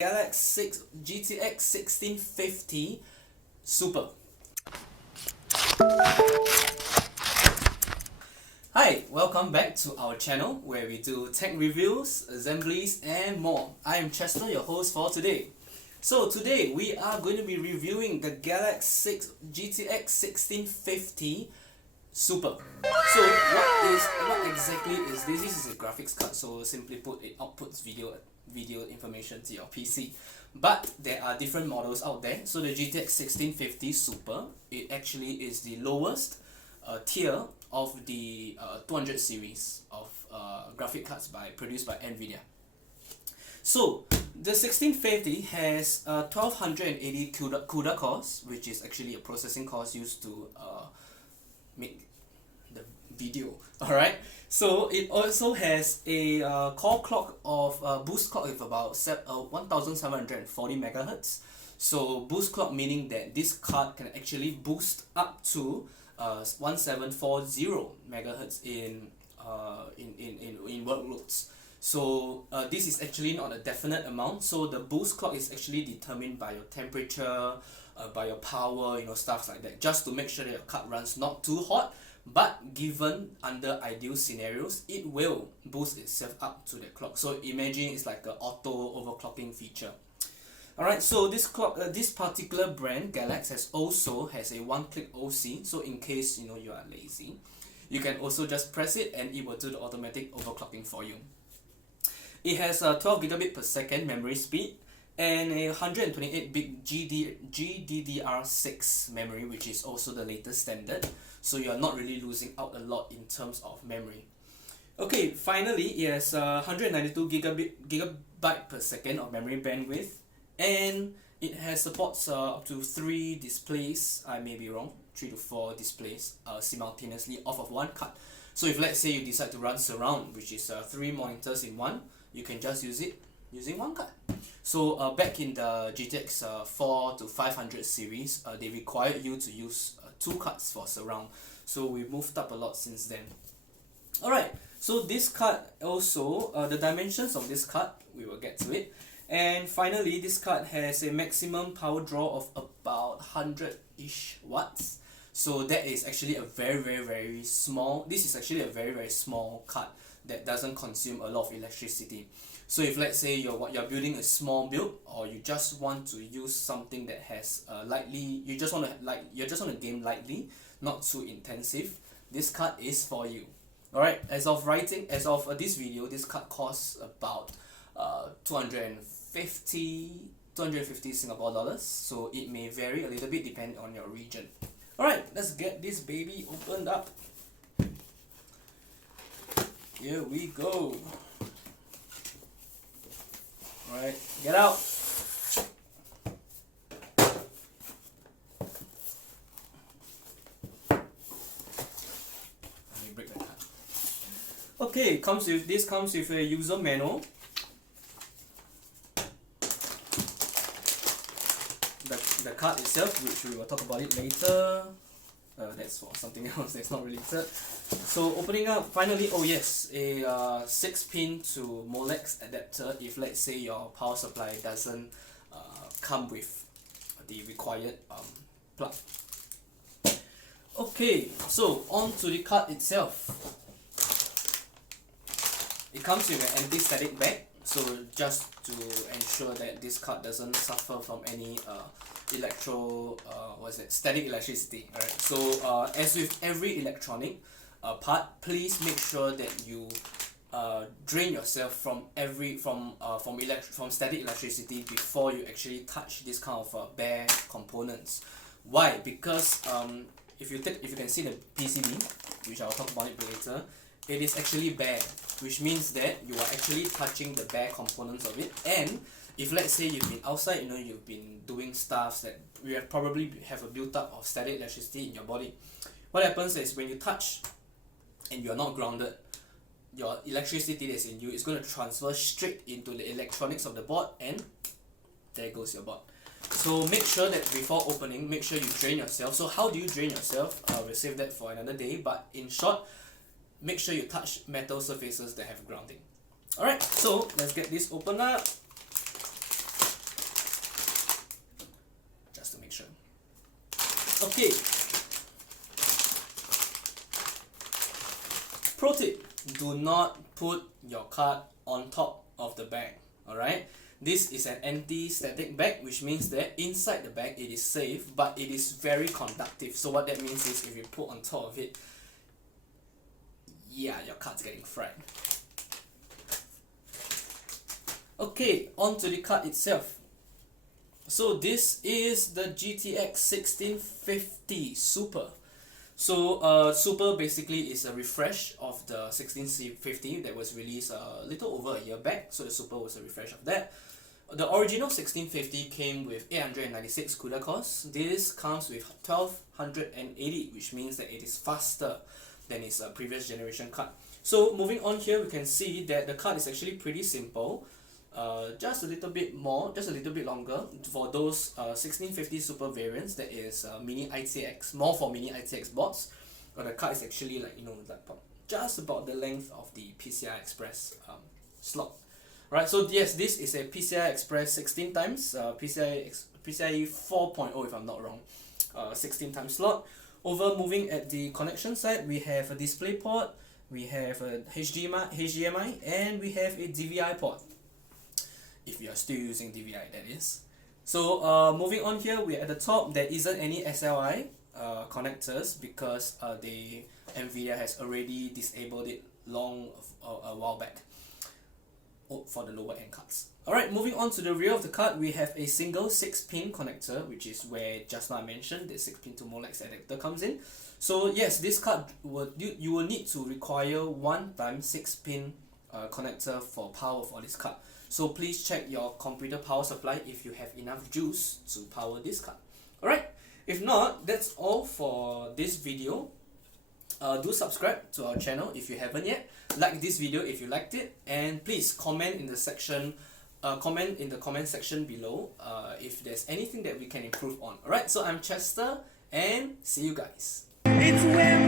Galax GTX 1650 Super. Hi, welcome back to our channel where we do tech reviews, assemblies and more. I am Chester, your host for today. So today we are going to be reviewing the Galax GTX 1650 Super. So what exactly is this? This is a graphics card, so simply put, it outputs video information to your PC. But there are different models out there. So the GTX 1650 Super, it actually is the lowest tier of the 200 series of graphic cards produced by NVIDIA. So the 1650 has 1280 CUDA cores, which is actually a processing cost used to make the video. Alright, so it also has a core clock of boost clock of about 1740 megahertz. So boost clock meaning that this card can actually boost up to 1740 megahertz in workloads. So this is actually not a definite amount. So the boost clock is actually determined by your temperature, by your power, stuff like that, just to make sure that your card runs not too hot. But given under ideal scenarios, it will boost itself up to the clock. So imagine it's like an auto overclocking feature. Alright, so this particular brand, Galax, has a one-click OC. So in case you are lazy, you can also just press it and it will do the automatic overclocking for you. It has a 12 gigabit per second memory speed and a 128-bit GDDR6 memory, which is also the latest standard. So you are not really losing out a lot in terms of memory. Okay, finally, it has 192 gigabyte per second of memory bandwidth, and it has supports up to 3 displays. I may be wrong, 3 to 4 displays simultaneously off of one card. So if let's say you decide to run surround, which is 3 monitors in one, you can just use it using one card. So back in the GTX 4 to 500 series, they required you to use 2 cards for surround. So we moved up a lot since then. Alright, so this card also, the dimensions of this card, we will get to it. And finally, this card has a maximum power draw of about 100-ish watts. So that is actually a very small, this is actually a very small card that doesn't consume a lot of electricity. So if let's say you're building a small build, or you just want to use something that has you just want to game lightly, not too intensive, this card is for you. Alright, as of this video, this card costs about 250 Singapore dollars, so it may vary a little bit depending on your region. Alright, let's get this baby opened up. Here we go. Alright, get out. Let me break the card. Okay, this comes with a user manual. The card itself, which we will talk about it later. That's for something else that's not related. So opening up, finally, oh yes, a 6-pin to Molex adapter if let's say your power supply doesn't come with the required plug. Okay, so on to the card itself. It comes with an anti-static bag, so just to ensure that this card doesn't suffer from any static electricity. Alright, so as with every electronic part, please make sure that you drain yourself from static electricity before you actually touch this kind of bare components. Why? Because if you can see the PCB, which I'll talk about it later, it is actually bare, which means that you are actually touching the bare components of it. And if let's say you've been outside, you've been doing stuff that you probably have a built-up of static electricity in your body, what happens is when you touch and you're not grounded, your electricity that's in you is going to transfer straight into the electronics of the board, and there goes your board. So make sure that before opening, make sure you drain yourself. So how do you drain yourself? We'll save that for another day, but in short, make sure you touch metal surfaces that have grounding. Alright, so let's get this open up. Okay. Pro tip, do not put your card on top of the bag, alright? This is an anti-static bag, which means that inside the bag it is safe, but it is very conductive. So what that means is if you put on top of it, yeah, your card's getting fried. Okay, on to the card itself. So this is the GTX 1650 Super. So Super basically is a refresh of the 1650 that was released a little over a year back. So the Super was a refresh of that. The original 1650 came with 896 CUDA cores. This comes with 1280, which means that it is faster than its previous generation card. So moving on here, we can see that the card is actually pretty simple. Just a little bit longer for those 1650 Super variants. That is mini ITX, more for mini ITX boards. The card is actually like just about the length of the PCI Express slot. Right, so yes, this is a PCI Express 16 times, PCI 4.0 if I'm not wrong, 16 times slot. Moving at the connection side, we have a display port, we have a HDMI, and we have a DVI port. If you are still using DVI, that is. So moving on here, we're at the top. There isn't any SLI connectors because NVIDIA has already disabled it a while back for the lower end cards. Alright, moving on to the rear of the card, we have a single 6-pin connector, which is where just now I mentioned the 6-pin to Molex adapter comes in. So yes, this card you will need to require 1 x 6-pin connector for power for this card. So please check your computer power supply if you have enough juice to power this card. Alright, if not, that's all for this video. Do subscribe to our channel if you haven't yet. Like this video if you liked it, and please comment in the comment section below if there's anything that we can improve on. Alright, so I'm Chester and see you guys. It's when